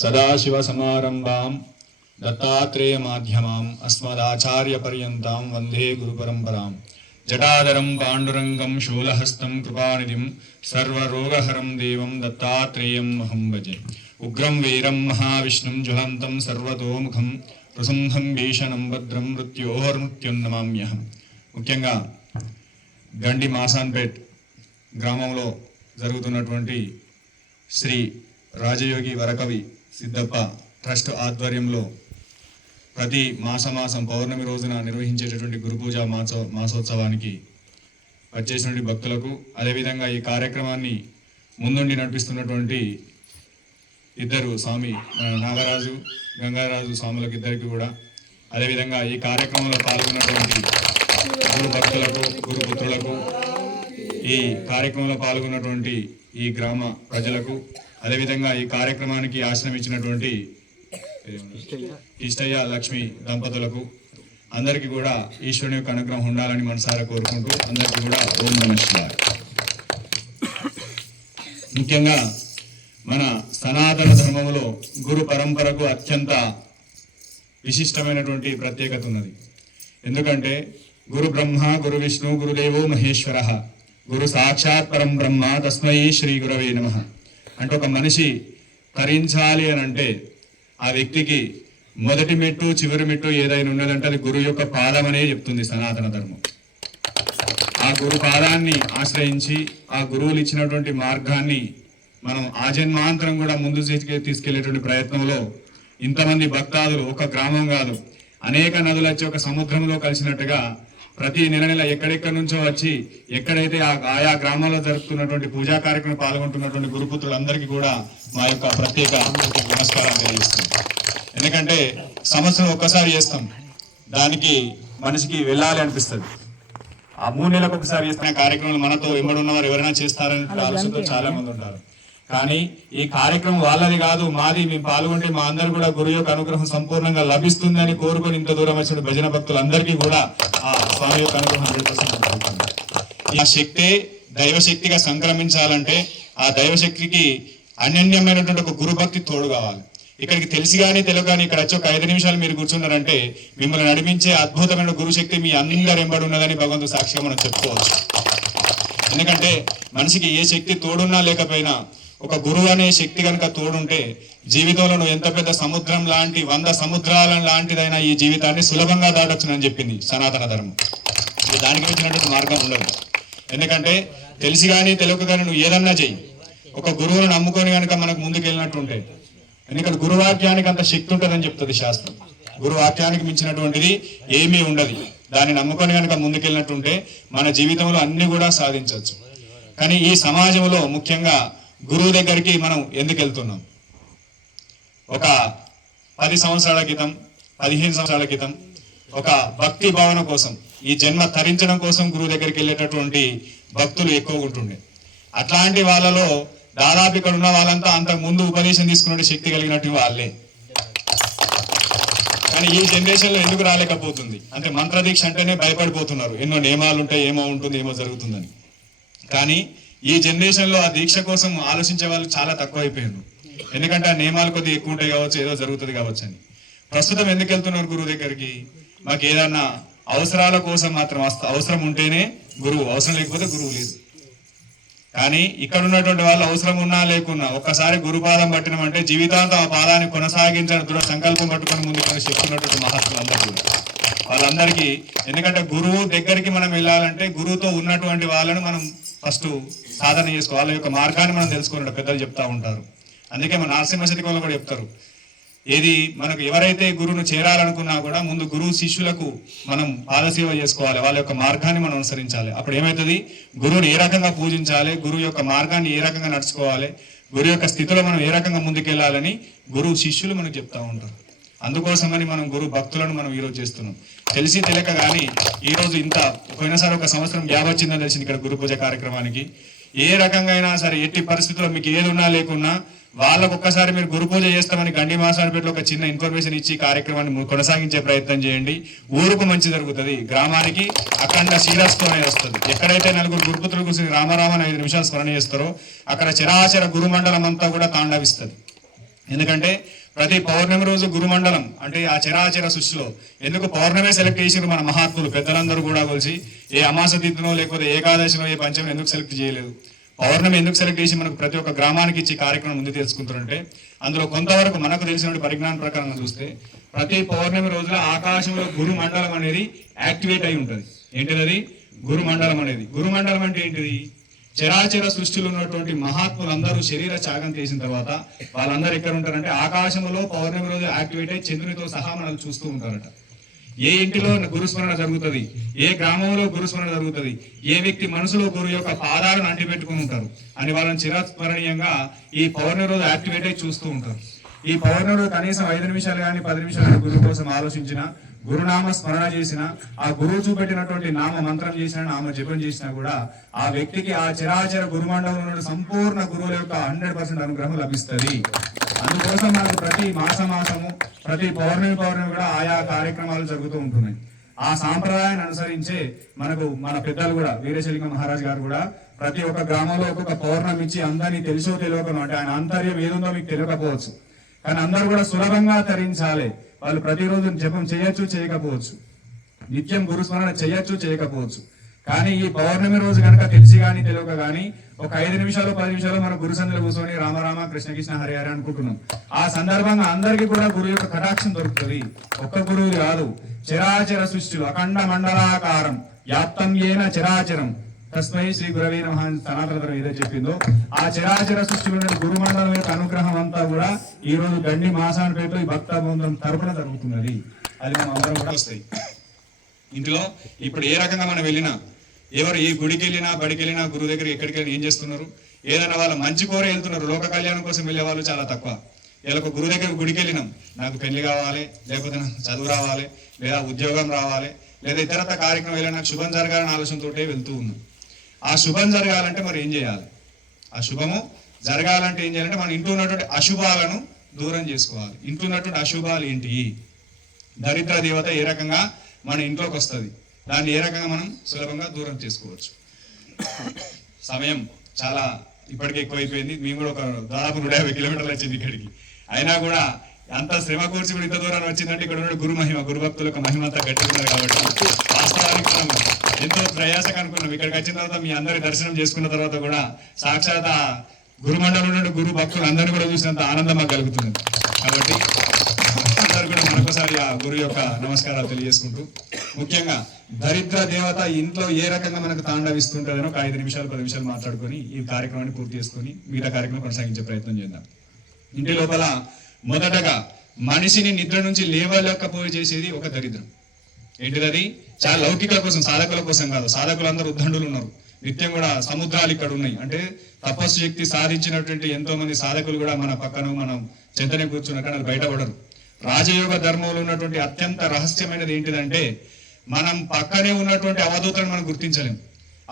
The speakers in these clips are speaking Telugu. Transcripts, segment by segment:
सदाशिवसमारम्भां दत्तात्रेयमाध्यमाम् अस्मदाचार्यपर्यन्तां वन्दे गुरुपरम्परां जटाधरं पाण्डुरङ्गं शूलहस्तं कृपानिधिं सर्वरोगहरं देवं दत्तात्रेयं अहं भजे। उग्रं वीरं महाविष्णुं ज्वलन्तं सर्वतोमुखं प्रसंहं भीषणं भद्रं मृत्योर्मृत्युन्नमाम्यहं। ముఖ్యంగా గండి మాసాన్పేట్ గ్రామంలో జరుగుతున్నటువంటి శ్రీ రాజయోగి వరకవి సిద్ధప్ప ట్రస్ట్ ఆధ్వర్యంలో ప్రతి మాసం పౌర్ణమి రోజున నిర్వహించేటటువంటి గురు పూజ మాసోత్సవానికి వచ్చేసినటువంటి భక్తులకు, అదేవిధంగా ఈ కార్యక్రమాన్ని ముందుండి నడిపిస్తున్నటువంటి ఇద్దరు స్వామి నాగరాజు గంగారాజు స్వాములకు ఇద్దరికి కూడా, అదేవిధంగా ఈ కార్యక్రమంలో పాల్గొన్నటువంటి గురు భక్తులకు, గురుపుత్రులకు, ఈ కార్యక్రమంలో పాల్గొన్నటువంటి ఈ గ్రామ ప్రజలకు, అదేవిధంగా ఈ కార్యక్రమానికి ఆశ్రయం ఇచ్చినటువంటి ఇష్టయ్య లక్ష్మి దంపతులకు అందరికీ కూడా ఈశ్వరుని యొక్క అనుగ్రహం ఉండాలని మనసారా కోరుకుంటూ అందరికీ కూడా ఓం నమః శివాయ. ముఖ్యంగా మన సనాతన ధర్మములో గురు పరంపరకు అత్యంత విశిష్టమైనటువంటి ప్రత్యేకత ఉన్నది. ఎందుకంటే గురు బ్రహ్మ గురు విష్ణు గురుదేవో మహేశ్వర గురు సాక్షాత్ పరం బ్రహ్మ తస్మై శ్రీ గురవే నమః. అంటే ఒక మనిషి తరించాలి అని అంటే ఆ వ్యక్తికి మొదటి మెట్టు చివరి మెట్టు ఏదైనా ఉన్నదంటే అది గురువు యొక్క పాదం అనే చెప్తుంది సనాతన ధర్మం. ఆ గురు పాదాన్ని ఆశ్రయించి ఆ గురువులు ఇచ్చినటువంటి మార్గాన్ని మనం ఆజన్మాంతరం కూడా ముందు తీసుకెళ్లేటువంటి ప్రయత్నంలో ఇంతమంది భక్తాదులు, ఒక గ్రామం కాదు అనేక నదులు వచ్చి ఒక సముద్రంలో కలిసినట్టుగా ప్రతి నెల ఎక్కడెక్కడి నుంచో వచ్చి ఎక్కడైతే ఆయా గ్రామాల్లో జరుపుతున్నటువంటి పూజా కార్యక్రమం పాల్గొంటున్నటువంటి గురుపుత్రులందరికీ కూడా మా యొక్క ప్రత్యేక నమస్కారం తెలియజేస్తాం. ఎందుకంటే సంవత్సరం ఒక్కసారి చేస్తాం, దానికి మనిషికి వెళ్ళాలి అనిపిస్తుంది. ఆ 3 నెలలకు ఒకసారి చేస్తున్న కార్యక్రమాలు మనతో ఉన్నవారు ఎవరైనా చేస్తారని ఆలోచనతో చాలా మంది ఉంటారు. కానీ ఈ కార్యక్రమం వాళ్ళది కాదు, మాది. మేము పాల్గొంటే మా అందరూ కూడా గురువు యొక్క అనుగ్రహం సంపూర్ణంగా లభిస్తుందని కోరుకొని ఇంత దూరం వచ్చిన భజన భక్తులందరికీ కూడా ఆ స్వామి యొక్క అనుగ్రహం 100% ఆ శక్తే దైవశక్తిగా సంక్రమించాలంటే ఆ దైవశక్తికి అనన్యమైనటువంటి ఒక గురుభక్తి తోడు కావాలి. ఇక్కడికి తెలిసి కానీ తెలియక కానీ ఇక్కడ వచ్చి ఒక 5 నిమిషాలు మీరు కూర్చున్నారంటే మిమ్మల్ని నడిపించే అద్భుతమైన గురుశక్తి మీ అందరి వెంబడి ఉన్నదని భగవంతుడు సాక్షిగా మనం చెప్పుకోవచ్చు. ఎందుకంటే మనిషికి ఏ శక్తి తోడున్నా లేకపోయినా ఒక గురువు అనే శక్తి కనుక తోడుంటే జీవితంలో నువ్వు ఎంత పెద్ద సముద్రం లాంటి 100 సముద్రాల లాంటిదైనా ఈ జీవితాన్ని సులభంగా దాటొచ్చునని చెప్పింది సనాతన ధర్మం. దానికి వచ్చినటువంటి మార్గం ఉండదు. ఎందుకంటే తెలిసి కానీ తెలియక కానీ నువ్వు ఏదన్నా చెయ్యి, ఒక గురువును నమ్ముకొని కనుక మనకు ముందుకు వెళ్ళినట్టుంటే, ఎందుకంటే గురువాక్యానికి అంత శక్తి ఉంటుందని చెప్తుంది శాస్త్రం. గురువాక్యానికి మించినటువంటిది ఏమీ ఉండదు. దాన్ని నమ్ముకొని కనుక ముందుకెళ్ళినట్టుంటే మన జీవితంలో అన్ని కూడా సాధించవచ్చు. కానీ ఈ సమాజంలో ముఖ్యంగా గురువు దగ్గరికి మనం ఎందుకు వెళ్తున్నాం? ఒక 10 సంవత్సరాల క్రితం, 15 సంవత్సరాల క్రితం ఒక భక్తి భావన కోసం, ఈ జన్మ తరించడం కోసం గురువు దగ్గరికి వెళ్ళేటటువంటి భక్తులు ఎక్కువగా ఉంటుండే. అట్లాంటి వాళ్ళలో దాదాపు ఇక్కడ ఉన్న వాళ్ళంతా అంతకు ముందు ఉపదేశం తీసుకునే శక్తి కలిగినట్టు వాళ్ళే. కానీ ఈ జనరేషన్లో ఎందుకు రాలేకపోతుంది అంటే మంత్రదీక్ష అంటేనే భయపడిపోతున్నారు. ఎన్నో నియమాలు ఉంటాయి, ఏమో ఉంటుంది, ఏమో జరుగుతుందని. కానీ ఈ జనరేషన్లో ఆ దీక్ష కోసం ఆలోచించే వాళ్ళు చాలా తక్కువైపోయారు. ఎందుకంటే ఆ నియమాలు కొద్దిగా ఎక్కువ ఉంటాయి కావచ్చు, ఏదో జరుగుతుంది కావచ్చు అని. ప్రస్తుతం ఎందుకు వెళ్తున్నారు గురువు దగ్గరికి? మాకు ఏదన్నా అవసరాల కోసం మాత్రం అవసరం ఉంటేనే గురువు, అవసరం లేకపోతే గురువు లేదు. కానీ ఇక్కడ ఉన్నటువంటి వాళ్ళు అవసరం ఉన్నా లేకున్నా ఒక్కసారి గురుపాదం పట్టినామంటే జీవితాంతం ఆ పాదాన్ని కొనసాగించడం దృఢ సంకల్పం పట్టుకొని ముందుకు చెప్తున్నటువంటి మహాత్ములందరూ వాళ్ళందరికీ. ఎందుకంటే గురువు దగ్గరికి మనం వెళ్ళాలంటే గురువుతో ఉన్నటువంటి వాళ్ళను మనం ఫస్ట్ సాధన చేసుకోవాలి, వాళ్ళ యొక్క మార్గాన్ని మనం తెలుసుకోవాలి. పెద్దలు చెప్తా ఉంటారు. అందుకే మన నరసింహశతి వాళ్ళు కూడా చెప్తారు, ఏది మనకు ఎవరైతే గురువును చేరాలనుకున్నా కూడా ముందు గురువు శిష్యులకు మనం పాదసేవ చేసుకోవాలి, వాళ్ళ యొక్క మార్గాన్ని మనం అనుసరించాలి. అప్పుడు ఏమవుతుంది? గురువుని ఏ రకంగా పూజించాలి, గురువు యొక్క మార్గాన్ని ఏ రకంగా నడుచుకోవాలి, గురువు యొక్క స్థితిలో మనం ఏ రకంగా ముందుకెళ్ళాలని గురువు శిష్యులు మనకు చెప్తా ఉంటారు. అందుకోసమని మనం గురు భక్తులను మనం ఈరోజు చేస్తున్నాం. తెలిసి తెలియక కానీ ఈరోజు ఇంత పోయినసారి 1 సంవత్సరం గ్యాప్ వచ్చిందని తెలిసింది ఇక్కడ గురు పూజ కార్యక్రమానికి. ఏ రకంగా అయినా సరే ఎట్టి పరిస్థితుల్లో మీకు ఏది ఉన్నా లేకున్నా వాళ్ళకు ఒక్కసారి మీరు గురు పూజ చేస్తామని గండి మాసానిపేటలో ఒక చిన్న ఇన్ఫర్మేషన్ ఇచ్చి కార్యక్రమాన్ని కొనసాగించే ప్రయత్నం చేయండి. ఊరుకు మంచి జరుగుతుంది, గ్రామానికి అఖండ శ్రీరస్తు అనేది వస్తుంది. ఎక్కడైతే 4 గురుపుత్రుల గురించి రామరామని 5 నిమిషాలు స్మరణ చేస్తారో అక్కడ చరాచర గురుమండలం అంతా కూడా తాండవిస్తుంది. ఎందుకంటే ప్రతి పౌర్ణమి రోజు గురుమండలం అంటే ఆ చరాచర సృష్టిలో ఎందుకు పౌర్ణమి సెలెక్ట్ చేసిరు మన మహాత్ములు పెద్దలందరూ కూడా కలిసి ఏ అమాస తిథినో లేకపోతే ఏకాదశినో ఏ పంచమి ఎందుకు సెలెక్ట్ చేయలేదు? పౌర్ణమి ఎందుకు సెలెక్ట్ చేసి మనకు ప్రతి ఒక్క గ్రామానికి ఇచ్చి కార్యక్రమం ముందు తెలుసుకుంటారంటే అందులో కొంతవరకు మనకు తెలిసిన పరిజ్ఞానం ప్రకారంగా చూస్తే ప్రతి పౌర్ణమి రోజున ఆకాశంలో గురుమండలం అనేది యాక్టివేట్ అయి ఉంటుంది. ఏంటిది గురుమండలం అనేది? గురుమండలం అంటే ఏంటిది? చరాచర సృష్టిలో ఉన్నటువంటి మహాత్ములందరూ శరీర త్యాగం చేసిన తర్వాత వాళ్ళందరూ ఎక్కడ ఉంటారంటే ఆకాశంలో పౌర్ణమి రోజు యాక్టివేట్ అయ్యి చంద్రునితో సహా మనం చూస్తూ ఉంటారట. ఏ ఇంటిలో గురుస్మరణ జరుగుతుంది, ఏ గ్రామంలో గురుస్మరణ జరుగుతుంది, ఏ వ్యక్తి మనసులో గురు యొక్క పాదాలను అంటిపెట్టుకుని ఉంటారు అని వాళ్ళని చిరస్మరణీయంగా ఈ పౌర్ణమి రోజు యాక్టివేట్ అయ్యి చూస్తూ ఉంటారు. ఈ పౌర్ణమి రోజు కనీసం 5 నిమిషాలు కానీ 10 నిమిషాలు గురువు కోసం ఆలోచించిన, గురునామ స్మరణ చేసిన, ఆ గురువు చూపెట్టినటువంటి నామ మంత్రం చేసిన, నామ జపం చేసినా కూడా ఆ వ్యక్తికి ఆ చరాచర గురుమండలంలో సంపూర్ణ గురువుల యొక్క 100% అనుగ్రహం లభిస్తుంది. అందుకోసం మనకు ప్రతి మాసము ప్రతి పౌర్ణమి కూడా ఆయా కార్యక్రమాలు జరుగుతూ ఉంటున్నాయి. ఆ సాంప్రదాయాన్ని అనుసరించే మనకు మన పెద్దలు కూడా వీరేశలింగ మహారాజ్ గారు కూడా ప్రతి ఒక్క గ్రామంలో ఒక్కొక్క పౌర్ణమి ఇచ్చి అందరినీ తెలుసో తెలియకనో అంటే ఆయన ఆంతర్యం ఏదుందో మీకు తెలియకపోవచ్చు, కానీ అందరూ కూడా సులభంగా తరించాలి. వాళ్ళు ప్రతిరోజు జపం చేయొచ్చు, చేయకపోవచ్చు, నిత్యం గురుస్మరణ చేయొచ్చు, చేయకపోవచ్చు, కానీ ఈ పౌర్ణమి రోజు కనుక తెలిసి కానీ తెలియక కానీ ఒక 5 నిమిషాలు 10 నిమిషాలు మన గురు సంధిలో కూర్చొని రామరామ కృష్ణ కృష్ణ హరి హరి అనుకుంటున్నాం. ఆ సందర్భంగా అందరికీ కూడా గురువు యొక్క కటాక్షం దొరుకుతుంది. ఒక్క గురువు కాదు, చరాచర సృష్టిలో అఖండ మండలాకారం వ్యాప్తం ఏన చరాచరం తస్మై శ్రీ గురవే నమః సనాతన ధర్మం ఏదో చెప్పిందో ఆ చరాచర సృష్టిలో గురుమండలం యొక్క అనుగ్రహం అంతా కూడా ఈ రోజు గండి మాసాన్ని పేరుతో ఈ భక్త బృందం తరపున జరుగుతున్నది. అది మనం అందరం కూడా వస్తాయి. ఇందులో ఇప్పుడు ఏ రకంగా మనం వెళ్ళినా, ఎవరు ఏ గుడికి వెళ్ళినా బడికి వెళ్ళినా గురువు దగ్గర ఎక్కడికి వెళ్ళినా ఏం చేస్తున్నారు? ఏదైనా వాళ్ళ మంచి కోరే వెళ్తున్నారు. లోక కళ్యాణం కోసం వెళ్ళే వాళ్ళు చాలా తక్కువ. ఇలా ఒక గురువు దగ్గర గుడికి వెళ్ళినాం, నాకు పెళ్లి కావాలి, లేకపోతే నాకు చదువు రావాలి, లేదా ఉద్యోగం రావాలి, లేదా ఇతరత కార్యక్రమం వెళ్ళినా నాకు శుభం జరగాలని ఆలోచనతో వెళ్తూ ఉన్నాం. ఆ శుభం జరగాలంటే మరి ఏం చేయాలి? ఆ శుభము జరగాలంటే ఏం చేయాలంటే మన ఇంట్లో ఉన్నటువంటి అశుభాలను దూరం చేసుకోవాలి. ఇంట్లో ఉన్నటువంటి అశుభాలు ఏంటి? దరిద్ర దేవత ఏ రకంగా మన ఇంట్లోకి వస్తుంది, దాన్ని ఏ రకంగా మనం సులభంగా దూరం చేసుకోవచ్చు. సమయం చాలా ఇప్పటికే ఎక్కువైపోయింది. మేము కూడా ఒక దాదాపు 150 కిలోమీటర్లు వచ్చింది ఇక్కడికి. అయినా కూడా అంత శ్రమ కూర్చి కూడా ఇంత దూరం వచ్చిందంటే ఇక్కడ ఉన్న గురు మహిమ, గురు భక్తుల యొక్క మహిమ అంతా గట్టిస్తున్నారు. కాబట్టి వాస్తవానికి మనం ఎంతో ప్రయాసగా అనుకున్నాం. ఇక్కడికి వచ్చిన తర్వాత మీ అందరి దర్శనం చేసుకున్న తర్వాత కూడా సాక్షాత్ గురుమండలం నుండి గురు భక్తులు అందరినీ కూడా చూసినంత ఆనందం మాకు కలుగుతుంది. కాబట్టి అందరూ కూడా మరొకసారి ఆ గురు యొక్క నమస్కారాలు తెలియజేసుకుంటూ, ముఖ్యంగా దరిద్ర దేవత ఇంట్లో ఏ రకంగా మనకు తాండవిస్తుంటుందనో ఒక 5 నిమిషాలు 10 నిమిషాలు మాట్లాడుకొని ఈ కార్యక్రమాన్ని పూర్తి చేసుకొని మిగతా కార్యక్రమం కొనసాగించే ప్రయత్నం చేద్దాం. ఇంటి లోపల మొదటగా మనిషిని నిద్ర నుంచి లేవలేకపోయి చేసేది ఒక దరిద్రం. ఏంటిది? చాలా లౌకికుల కోసం, సాధకుల కోసం కాదు. సాధకులందరూ ఉద్దండులు ఉన్నారు. నిత్యం కూడా సముద్రాలు ఇక్కడ ఉన్నాయి. అంటే తపస్సు శక్తి సాధించినటువంటి ఎంతో మంది సాధకులు కూడా మన పక్కన మనం చెంతనే కూర్చున్నారు, కానీ అది బయటపడరు. రాజయోగ ధర్మంలో ఉన్నటువంటి అత్యంత రహస్యమైనది ఏంటిదంటే మనం పక్కనే ఉన్నటువంటి అవధూతలను మనం గుర్తించలేము.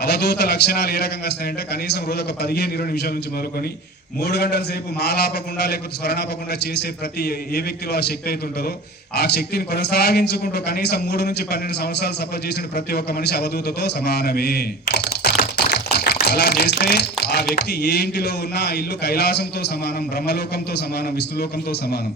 అవధూత లక్షణాలు ఏ రకంగా వస్తాయంటే కనీసం రోజు ఒక 15-20 నిమిషాల నుంచి మొదలుకొని 3 గంటల సేపు మాలాపకుండా లేకపోతే స్వరణాపకుండా చేసే ప్రతి ఏ వ్యక్తిలో ఆ శక్తి అయితే ఉంటుందో ఆ శక్తిని కొనసాగించుకుంటూ కనీసం 3 నుంచి 12 సంవత్సరాలు సపోర్ట్ చేసిన ప్రతి ఒక్క మనిషి అవధూతతో సమానమే. అలా చేస్తే ఆ వ్యక్తి ఏ ఇంటిలో ఉన్నా ఆ ఇల్లు కైలాసంతో సమానం, బ్రహ్మలోకంతో సమానం, విష్ణులోకంతో సమానం.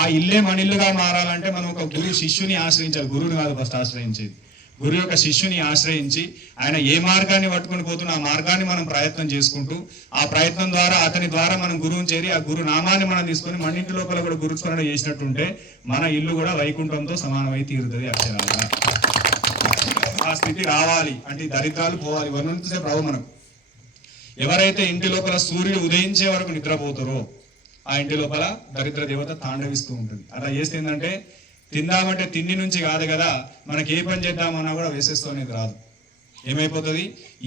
ఆ ఇల్లే మన ఇల్లుగా మారాలంటే మనం ఒక గురు శిష్యుని ఆశ్రయించాలి. గురువుని కాదు ఫస్ట్ ఆశ్రయించేది, గురువు యొక్క శిష్యుని ఆశ్రయించి ఆయన ఏ మార్గాన్ని పట్టుకుని పోతున్నా ఆ మార్గాన్ని మనం ప్రయత్నం చేసుకుంటూ ఆ ప్రయత్నం ద్వారా అతని ద్వారా మనం గురువుని చేరి ఆ గురు నామాన్ని మనం తీసుకొని మన ఇంటి లోపల కూడా గురుస్మరణ చేసినట్టుంటే మన ఇల్లు కూడా వైకుంఠంతో సమానమై తీరుతుంది అక్షరాలుగా. ఆ స్థితి రావాలి అంటే దరిద్రాలు పోవాలి. వర్ణించేసేపు రావు మనకు. ఎవరైతే ఇంటి లోపల సూర్యుడు ఉదయించే వరకు నిద్రపోతారో ఆ ఇంటి లోపల దరిద్ర దేవత తాండవిస్తూ ఉంటుంది. అలా చేస్తే ఏంటంటే తిందామంటే తిండి నుంచి కాదు కదా, మనకి ఏ పని చేద్దామన్నా కూడా వేసేస్తూ అనేది రాదు. ఏమైపోతుంది?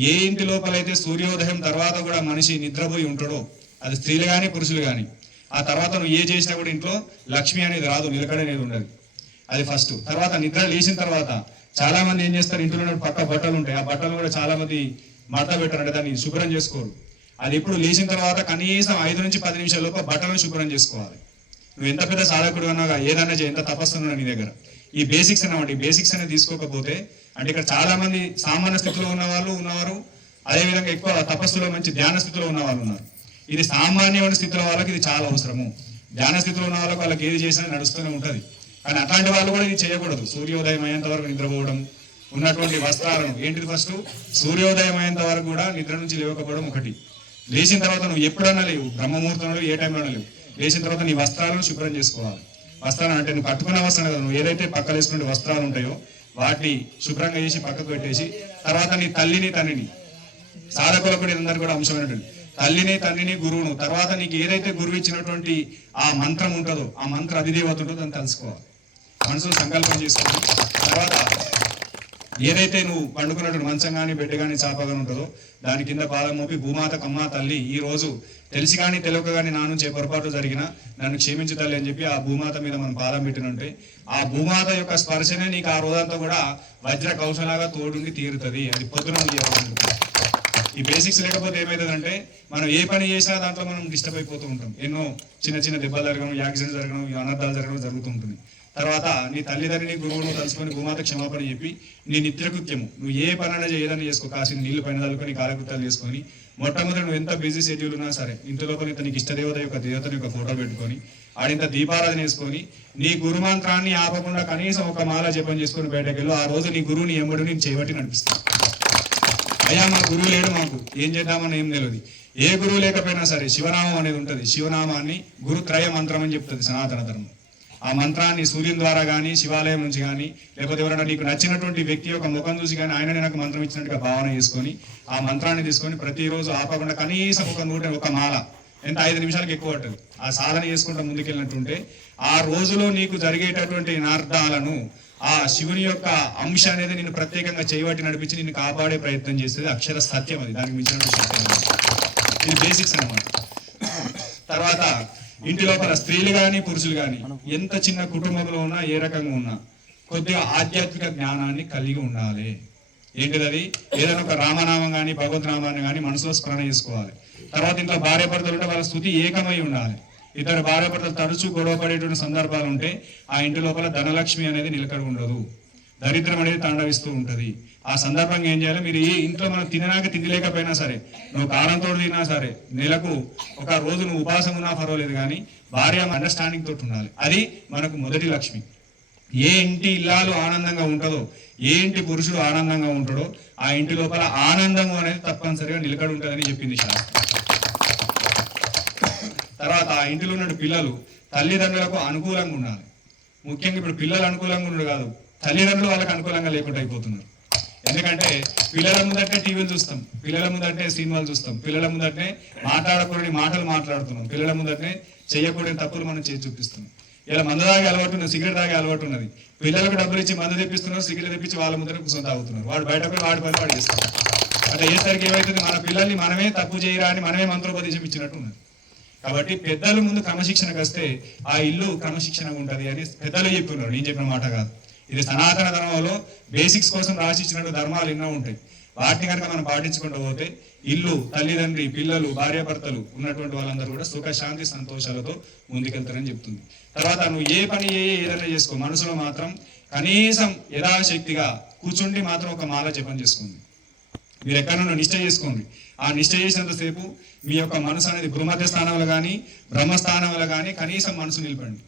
ఏ ఇంటి లోపలైతే సూర్యోదయం తర్వాత కూడా మనిషి నిద్రపోయి ఉంటాడో, అది స్త్రీలు కానీ పురుషులు కానీ, ఆ తర్వాత నువ్వు ఏ చేసినా కూడా ఇంట్లో లక్ష్మి అనేది రాదు, నిలకడ అనేది ఉండదు. అది ఫస్ట్. తర్వాత నిద్ర లేచిన తర్వాత చాలా మంది ఏం చేస్తారు, ఇంట్లో పక్క బట్టలు ఉంటాయి, ఆ బట్టలు కూడా చాలా మంది మడత పెట్టారు, అంటే దాన్ని శుభ్రం చేసుకోరు. అది ఎప్పుడు లేచిన తర్వాత కనీసం 5 నుంచి 10 నిమిషాల లోపు బట్టలను శుభ్రం చేసుకోవాలి. నువ్వు ఎంత పెద్ద సాధకుడు అన్నాగా ఏదన్నా ఎంత తపస్సున్నా నీ దగ్గర ఈ బేసిక్స్ అన్నమాట. ఈ బేసిక్స్ అనేది తీసుకోకపోతే అంటే ఇక్కడ చాలా మంది సామాన్య స్థితిలో ఉన్నవారు, అదేవిధంగా ఎక్కువ తపస్సులో మంచి ధ్యాన స్థితిలో ఉన్న వాళ్ళు ఉన్నారు. ఇది సామాన్యమైన స్థితిలో వాళ్ళకి ఇది చాలా అవసరము. ధ్యాన స్థితిలో ఉన్న వాళ్ళకి ఏది చేసినా నడుస్తూనే ఉంటుంది. కానీ అట్లాంటి వాళ్ళు కూడా ఇది చేయకూడదు. సూర్యోదయం అయ్యేంత వరకు నిద్రపోవడం, ఉన్నటువంటి వస్త్రాలను ఏంటిది ఫస్ట్ సూర్యోదయం అయ్యేంత వరకు కూడా నిద్ర నుంచి లేవకపోవడం ఒకటి. లేచిన తర్వాత నువ్వు ఎప్పుడన్నా లేవు, బ్రహ్మముహూర్తంలో ఏ టైంలో లేవు, లేచిన తర్వాత నీ వస్త్రాలను శుభ్రం చేసుకోవాలి. వస్త్రాలు అంటే నువ్వు కట్టుకున్న వస్త్రం కదా, నువ్వు ఏదైతే పక్కలు వేసుకునే వస్త్రాలు ఉంటాయో వాటిని శుభ్రంగా చేసి పక్కకు పెట్టేసి, తర్వాత నీ తల్లిని తండ్రిని, సాధకులకు కూడా అందరు కూడా అంశమైనటువంటి తల్లిని తండ్రిని గురువును, తర్వాత నీకు ఏదైతే గురువు ఇచ్చినటువంటి ఆ మంత్రం ఉంటుందో ఆ మంత్ర అధిదేవత ఉంటుందో దాన్ని తెలుసుకోవాలి. మనసులో సంకల్పం చేసుకోవాలి. తర్వాత ఏదైతే నువ్వు పండుకున్నటువంటి మంచం కానీ బెడ్ కానీ చాప కానీ ఉంటుందో దాని కింద పాదం మోపి భూమాత కమ్మ తల్లి, ఈ రోజు తెలిసి కానీ తెలియక కానీ నా నుంచి పొరపాటు జరిగిన నన్ను క్షమించు తల్లి అని చెప్పి ఆ భూమాత మీద మనం పాదం పెట్టినంటే ఆ భూమాత యొక్క స్పర్శనే నీకు ఆ రోజంతా కూడా వజ్ర కౌశలాగా తోడుండి తీరుతుంది. అది పొద్దున ఈ బేసిక్స్ లేకపోతే ఏమవుతుందంటే మనం ఏ పని చేసినా దాంట్లో మనం డిస్టర్బ్ అయిపోతూ ఉంటాం. ఎన్నో చిన్న చిన్న దెబ్బలు జరగడం, యాక్సిడెంట్ జరగడం, అనర్థాలు జరగడం జరుగుతూ ఉంటుంది. తర్వాత నీ తల్లిదండ్రిని గురువును తలుసుకొని భూమాత క్షమాపణ చెప్పి నీ నిత్యకృత్యము నువ్వు ఏ పనైనా ఏదైనా చేసుకో, కాసిన నీళ్లు పైన తలుకొని కాలకృత్యాలు చేసుకొని మొట్టమొదటి నువ్వు ఎంత బిజీ షెడ్యూల్ ఉన్నా సరే ఇంటి లోపల నీకు ఇష్టదేవత యొక్క దేవతని యొక్క ఫోటో పెట్టుకొని ఆడింత దీపారాధన వేసుకొని నీ గురుమంత్రాన్ని ఆపకుండా కనీసం ఒక మాల జపం చేసుకొని బయటకు వెళ్ళు. ఆ రోజు నీ గురువుని ఎంబడి నేను చేయబట్టి నడిపిస్తాను. అయ్యా మా గురువు లేడు, మాకు ఏం చేద్దామని ఏం తెలియదు. ఏ గురువు లేకపోయినా సరే శివనామం అనేది ఉంటుంది. శివనామాన్ని గురుత్రయ మంత్రం అని చెప్తుంది సనాతన ధర్మం. ఆ మంత్రాన్ని సూర్యుని ద్వారా కానీ శివాలయం నుంచి కానీ లేకపోతే ఎవరైనా నీకు నచ్చినటువంటి వ్యక్తి యొక్క ముఖం చూసి కానీ ఆయననే నాకు మంత్రం ఇచ్చినట్టుగా భావన చేసుకొని ఆ మంత్రాన్ని తీసుకొని ప్రతిరోజు ఆపకుండా కనీసం ఒక మాల, ఎంత 5 నిమిషాలకు ఎక్కువ పట్టదు, ఆ సాధన చేసుకుంటూ ముందుకెళ్ళినట్టుంటే ఆ రోజులో నీకు జరిగేటటువంటి నార్థాలను ఆ శివుని యొక్క అంశ అనేది నిన్ను ప్రత్యేకంగా చేయబట్టి నడిపించి నిన్ను కాపాడే ప్రయత్నం చేసేది అక్షర సత్యం. అది దానికి మించినటువంటి సత్యం. ఇది బేసిక్స్ అన్నమాట. తర్వాత ఇంటి లోపల స్త్రీలు కానీ పురుషులు కానీ ఎంత చిన్న కుటుంబంలో ఉన్నా ఏ రకంగా ఉన్నా కొద్దిగా ఆధ్యాత్మిక జ్ఞానాన్ని కలిగి ఉండాలి. ఏంటిది అది? ఏదైనా ఒక రామనామం కానీ భగవద్ నామాన్ని కానీ మనసులో స్మరణ చేసుకోవాలి. తర్వాత ఇంట్లో భార్య భర్తలు ఉంటే వాళ్ళ స్థుతి ఏకమై ఉండాలి. ఇద్దరు భార్య భర్తలు తరచూ గొడవ పడేటువంటి సందర్భాలు ఉంటే ఆ ఇంటి లోపల ధనలక్ష్మి అనేది నిలకడ ఉండదు, దరిద్రం అనేది తాండవిస్తూ ఉంటుంది. ఆ సందర్భంగా ఏం చేయాలి? మీరు ఏ ఇంట్లో మనం తినడానికి తిండి లేకపోయినా సరే, నువ్వు కారంతో తిన్నా సరే, నెలకు ఒక రోజు నువ్వు ఉపాసం ఉన్నా పర్వాలేదు, కానీ భార్య అండర్స్టాండింగ్ తోటి ఉండాలి. అది మనకు మొదటి లక్ష్మి. ఏ ఇంటి ఇల్లాలు ఆనందంగా ఉంటుందో, ఏ ఇంటి పురుషుడు ఆనందంగా ఉంటాడో ఆ ఇంటి లోపల ఆనందం అనేది తప్పనిసరిగా నిలకడ ఉంటుందని చెప్పింది శాస్త్రం. తర్వాత ఆ ఇంటిలో ఉన్న పిల్లలు తల్లిదండ్రులకు అనుకూలంగా ఉండాలి. ముఖ్యంగా ఇప్పుడు పిల్లలు అనుకూలంగా ఉండడు కాదు, తల్లిదండ్రులు వాళ్ళకి అనుకూలంగా లేకుండా అయిపోతున్నారు. ఎందుకంటే పిల్లల ముందటే టీవీలు చూస్తాం, పిల్లల ముందటే సినిమాలు చూస్తాం, పిల్లల ముందటే మాట్లాడకూడని మాటలు మాట్లాడుతున్నాం, పిల్లల ముందటే చేయకూడని తప్పులు మనం చేసి చూపిస్తున్నాం. ఇలా మందు తాగే అలవాటు ఉన్నది, సిగరెట్ తాగే అలవాటు ఉన్నది. పిల్లలకు డబ్బులు ఇచ్చి మందు తెప్పిస్తున్నారు, సిగరెట్ తెప్పించి వాళ్ళ ముందర కూర్చొని తాగుతున్నారు. వాడు బయట పోయి వాడి పని వాడు చేస్తున్నారు. అట్లా చేసరికి ఏమవుతుంది? మన పిల్లల్ని మనమే తప్పు చేయరా అని మనమే మంత్రోపదేశం ఇచ్చినట్టు ఉన్నది. కాబట్టి పెద్దల ముందు క్రమశిక్షణకు వస్తే ఆ ఇల్లు క్రమశిక్షణగా ఉంటుంది అని పెద్దలు చెప్తున్నారు, నేను చెప్పిన మాట కాదు. ఇది సనాతన ధర్మంలో బేసిక్స్ కోసం రాసిచ్చినట్టు ధర్మాలు ఎన్నో ఉంటాయి. వాటిని కనుక మనం పాటించుకుంటూ పోతే ఇల్లు, తల్లిదండ్రి, పిల్లలు, భార్యాభర్తలు ఉన్నటువంటి వాళ్ళందరూ కూడా సుఖ శాంతి సంతోషాలతో ముందుకెళ్తారని చెప్తుంది. తర్వాత నువ్వు ఏ పని ఏదైనా చేసుకో, మనసులో మాత్రం కనీసం యథాశక్తిగా కూర్చుండి మాత్రం ఒక మాల జపం చేసుకోండి. మీరు ఎక్కడన్నా నిష్ట చేసుకోండి. ఆ నిష్ట చేసినంతసేపు మీ యొక్క మనసు అనేది భూమధ్య స్థానంలో కానీ బ్రహ్మస్థానంలో కానీ కనీసం మనసు నిలపండి.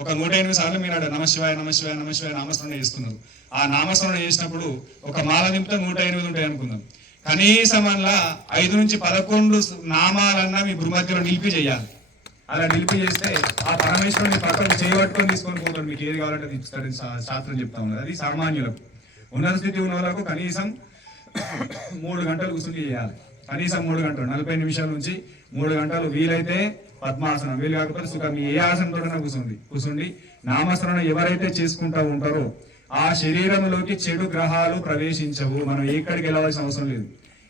ఒక 108 సార్లు మీరు నమశివాయ నమశివాయ నమశివాయ నామస్మరణ చేస్తున్నారు. ఆ నామస్మరణ చేసినప్పుడు ఒక మాల నింపితే 108 ఉంటాయి అనుకుందాం. కనీసం అలా 5 నుంచి 11 నామాలన్నా మీ భూమధ్యలో నిలిపి చేయాలి. అలా నిలిపి చేస్తే ఆ పరమేశ్వరుని పక్కన చేయబట్టుకొని తీసుకొని పోతాడు. మీకు ఏది కావాలంటే తీస్తాడని శాస్త్రం చెప్తా ఉన్నది. అది సామాన్యులకు. ఉన్నత స్థితి ఉన్న వాళ్ళకు కనీసం 3 గంటలు కూర్చుని చేయాలి. కనీసం 3 గంటలు, 40 నిమిషాల నుంచి 3 గంటలు. వీలైతే పద్మాసనం, వీలు కాకపోతే సుఖం ఏ ఆసనంతో కూర్చుండి నామస్మరణ ఎవరైతే చేసుకుంటూ ఉంటారో ఆ శరీరంలోకి చెడు గ్రహాలు ప్రవేశించవు. మనం ఎక్కడికి వెళ్ళవలసిన అవసరం లేదు.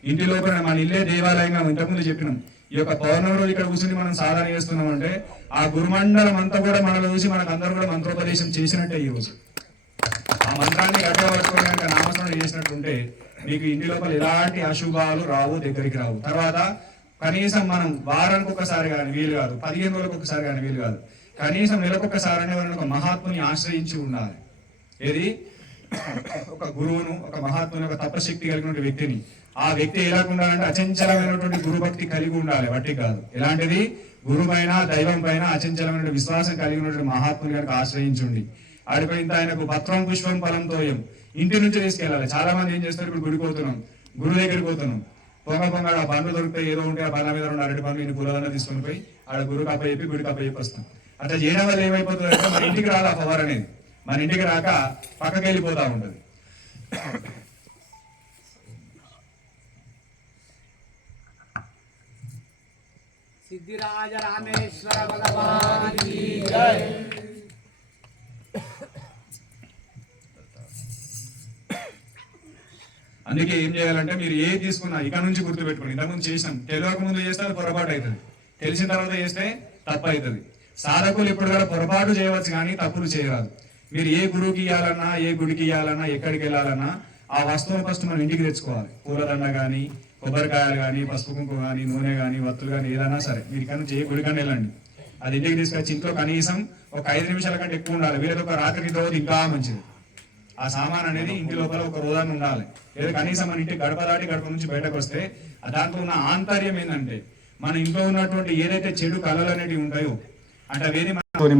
ఇంటి లోపల మన ఇల్లే దేవాలయంగా ఇంతకుముందు చెప్పినాం. ఈ యొక్క పౌర్ణమి రోజు ఇక్కడ కూర్చుని మనం సాధన చేస్తున్నాం అంటే ఆ గురుమండలం అంతా కూడా మనలో చూసి మనకు అందరూ కూడా మంత్రోపదేశం చేసినట్టే. ఈ రోజు ఆ మంత్రాన్ని గట్టిగా పట్టుకోవడానికి నామస్మరణ చేసినట్టుంటే మీకు ఇంటి లోపల ఎలాంటి అశుభాలు రావు, దగ్గరికి రావు. తర్వాత కనీసం మనం వారానికి ఒకసారి కానీ వీలు కాదు, 15 రోజులకు ఒకసారి కానీ వీలు కాదు, కనీసం నెలకొకసారి అనే ఒక మహాత్ముని ఆశ్రయించి ఉండాలి. ఏది? ఒక గురువును, ఒక మహాత్ముని, ఒక తపశక్తి కలిగిన వ్యక్తిని ఆ వ్యక్తి ఎలాగ ఉండాలంటే అచంచలమైనటువంటి గురుభక్తి కలిగి ఉండాలి, వట్టి కాదు. ఎలాంటిది? గురువైన దైవం పైన అచంచలమైన విశ్వాసం కలిగి ఉన్నటువంటి మహాత్ముని కనుక ఆశ్రయించుండి ఆడిపోయిన ఆయనకు పత్రం పుష్పం ఫలంతో ఇంటి నుంచి తీసుకెళ్ళాలి. చాలా మంది ఏం చేస్తారు, ఇప్పుడు గుడికి పోతున్నాం, గురువు దగ్గరికి పోతున్నాం, పొంగ ఆ పండ్లు దొరికితే ఏదో ఉంటే ఆ పండ్ల మీద ఉన్న అరటి పండ్లు ఇన్ని పూలదన్నా తీసుకొని పోయి ఆడ గురువుకి అప్పచెప్పి గుడికి అప్పచెప్పి వస్తాం. అట్లా చేయడం వల్ల ఏమైపోతుంది అంటే మన ఇంటికి రాదు ఆ పవర్ అనేది, మన ఇంటికి రాక పక్కకి వెళ్ళిపోతూ ఉంటుంది. సిద్ధిరాజ రామేశ్వర భగవాన్ కీ జై. అందుకే ఏం చేయాలంటే మీరు ఏది తీసుకున్నా ఇక నుంచి గుర్తుపెట్టుకోండి. ఇంతకుముందు చేసినాం, తెలియక ముందు చేస్తే అది పొరపాటు అవుతుంది, తెలిసిన తర్వాత చేస్తే తప్పు అవుతుంది. సాధకులు ఇప్పుడు కూడా పొరపాటు చేయవచ్చు కానీ తప్పులు చేయరాదు. మీరు ఏ గురువుకి ఇవ్వాలన్నా, ఏ గుడికి ఇవ్వాలన్నా, ఎక్కడికి వెళ్ళాలన్నా ఆ వస్తువును ఫస్ట్ మనం ఇంటికి తెచ్చుకోవాలి. పూలదండ కానీ, కొబ్బరికాయలు కానీ, పసుపు కుంకుమ కానీ, నూనె కానీ, వత్తులు కానీ, ఏదైనా సరే మీరు ఇక్కడ నుంచి ఏ గుడికని వెళ్ళండి, అది ఇంటికి తీసుకొచ్చి ఇంట్లో కనీసం ఒక 5 నిమిషాల కంటే ఎక్కువ ఉండాలి. వీళ్ళతో ఒక రాత్రికి రోజు ఇంకా మంచిది. ఆ సామాన్ అనేది ఇంటి లోపల ఒక రోజాన్ని ఉండాలి. లేదా కనీసం మన ఇంటి గడప దాటి గడప నుంచి బయటకు వస్తే దాంట్లో ఉన్న ఆంతర్యం ఏంటంటే మన ఇంట్లో ఉన్నటువంటి ఏదైతే చెడు కళలు అనేవి ఉంటాయో అంటే అవేది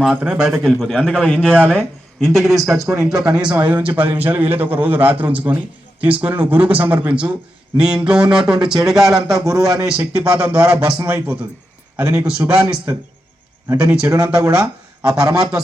మాత్రమే బయటకు వెళ్ళిపోతాయి. అందుకని ఏం చేయాలి, ఇంటికి తీసుకొచ్చుకొని ఇంట్లో కనీసం 5 నుంచి 10 నిమిషాలు వీలైతే ఒక రోజు రాత్రి ఉంచుకొని తీసుకొని నువ్వు గురువుకు సమర్పించు. నీ ఇంట్లో ఉన్నటువంటి చెడుగాలంతా గురువు అనే శక్తిపాతం ద్వారా భస్మం అయిపోతుంది. అది నీకు శుభాన్ని ఇస్తుంది. అంటే నీ చెడునంతా కూడా ఆ పరమాత్మ